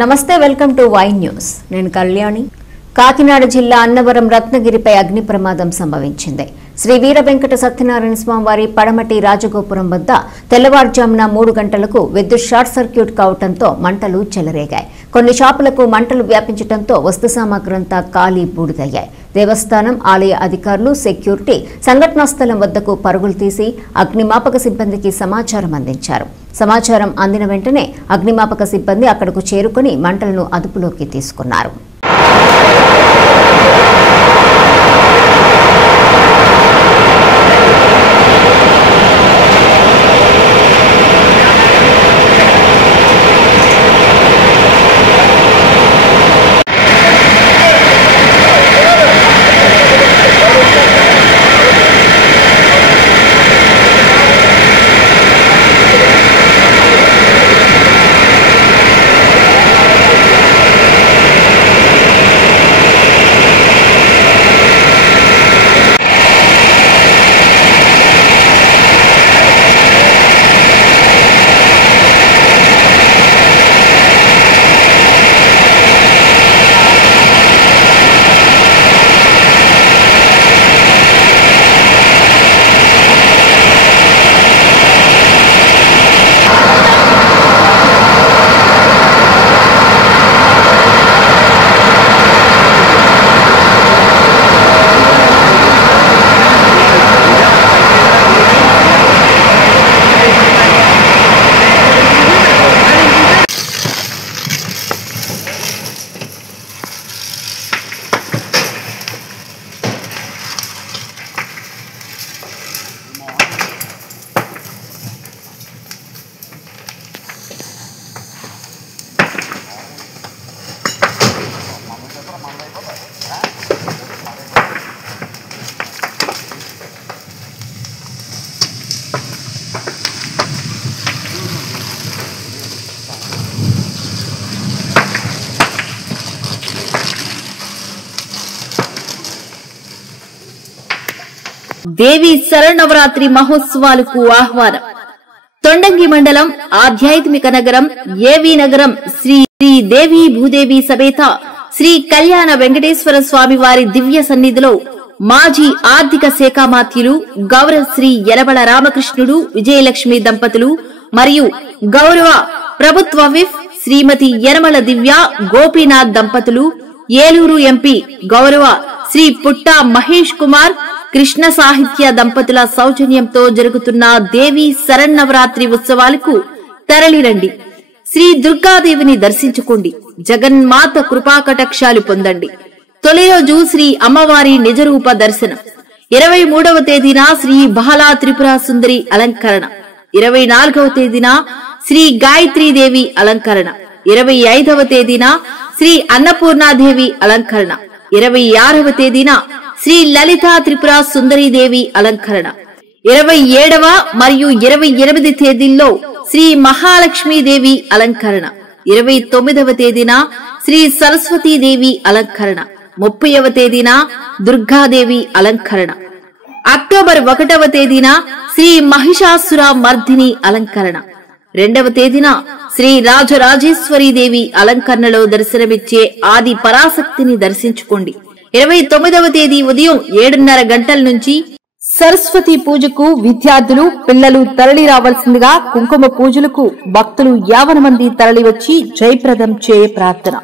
నమస్తే welcome to Y news నేను కళ్యాణి కాకినాడ జిల్లా అన్నవరం రత్నగిరిపై అగ్ని ప్రమాదం సంభవించింది శ్రీ వీర వెంకట సత్యనారాయణ స్వామి వారి పడమటి రాజగోపురం వద్ద తెల్లవారుజామున 3 గంటలకు విద్యుత్ షార్ట్ సర్క్యూట్ కావడంతో మంటలు చెలరేగాయి కొన్ని షాపులకు మంటలు వ్యాపించడంతో వస్తు సామాగ్రంతా కాలి బూడిదయ్యాయి దేవస్థానం ఆలయ అధికారులు సెక్యూరిటీ సంఘటనా స్థలం వద్దకు పరుగులు తీసి అగ్నిమాపక సిబ్బందికి సమాచారం అందించారు సమాచారం అందిన వెంటనే అగ్నిమాపక సిబ్బంది అక్కడకు చేరుకుని మంటలను అదుపులోకి తీసుకున్నారు దేవి శరన్నవరాత్రి మహోత్సవాలకు ఆహ్వానం తొండంగి మండలం ఆధ్యాత్మిక నగరం ఏవి నగరం శ్రీ దేవి భూదేవి సమేత శ్రీ కళ్యాణ వెంకటేశ్వర స్వామి వారి దివ్య సన్నిధిలో మాజీ ఆర్థిక శాఖ మాత్యులు గౌరవ శ్రీ యనమల రామకృష్ణుడు విజయలక్ష్మి దంపతులు మరియు గౌరవ ప్రభుత్వ విప్ శ్రీమతి యనమల దివ్య గోపీనాథ్ దంపతులు ఏలూరు ఎంపీ గౌరవ శ్రీ పుట్టా మహేష్ కుమార్ కృష్ణ సాహిత్య దంపతుల సౌజన్యంతో జరుగుతున్న దేవి శరన్నవరాత్రి ఉత్సవాలకు తరలిరండి శ్రీ దుర్గాదేవిని దర్శించుకోండి జగన్మాత కృపాకటాక్షాలు పొందండి తొలి రోజు శ్రీ అమ్మవారి నిజరూప దర్శనం 23వ తేదీన శ్రీ బాలా త్రిపుర సుందరి అలంకరణ 24వ తేదీన శ్రీ గాయత్రీదేవి అలంకరణ 25వ తేదీన శ్రీ అన్నపూర్ణాదేవి అలంకరణ 26వ తేదీన శ్రీ లలితా త్రిపుర సుందరీదేవి అలంకరణ 27వ మరియు 28 తేదీల్లో శ్రీ మహాలక్ష్మీదేవి అలంకరణ 29వ తేదీన శ్రీ సరస్వతీదేవి అలంకరణ 30వ తేదీన దుర్గాదేవి అలంకరణ అక్టోబర్ 1వ తేదీన శ్రీ మహిషాసుర మర్దిని అలంకరణ 2వ తేదీన శ్రీ రాజరాజేశ్వరీదేవి అలంకరణలో దర్శనమిచ్చే ఆది పరాశక్తిని దర్శించుకోండి 29వ తేదీ ఉదయం 7:30 గంటల నుంచి సరస్వతి పూజకు విద్యార్థులు పిల్లలు తరలి రావాల్సిందిగా కుంకుమ పూజలకు భక్తులు 50 మంది తరలివచ్చి జయప్రదం చేయ ప్రార్థన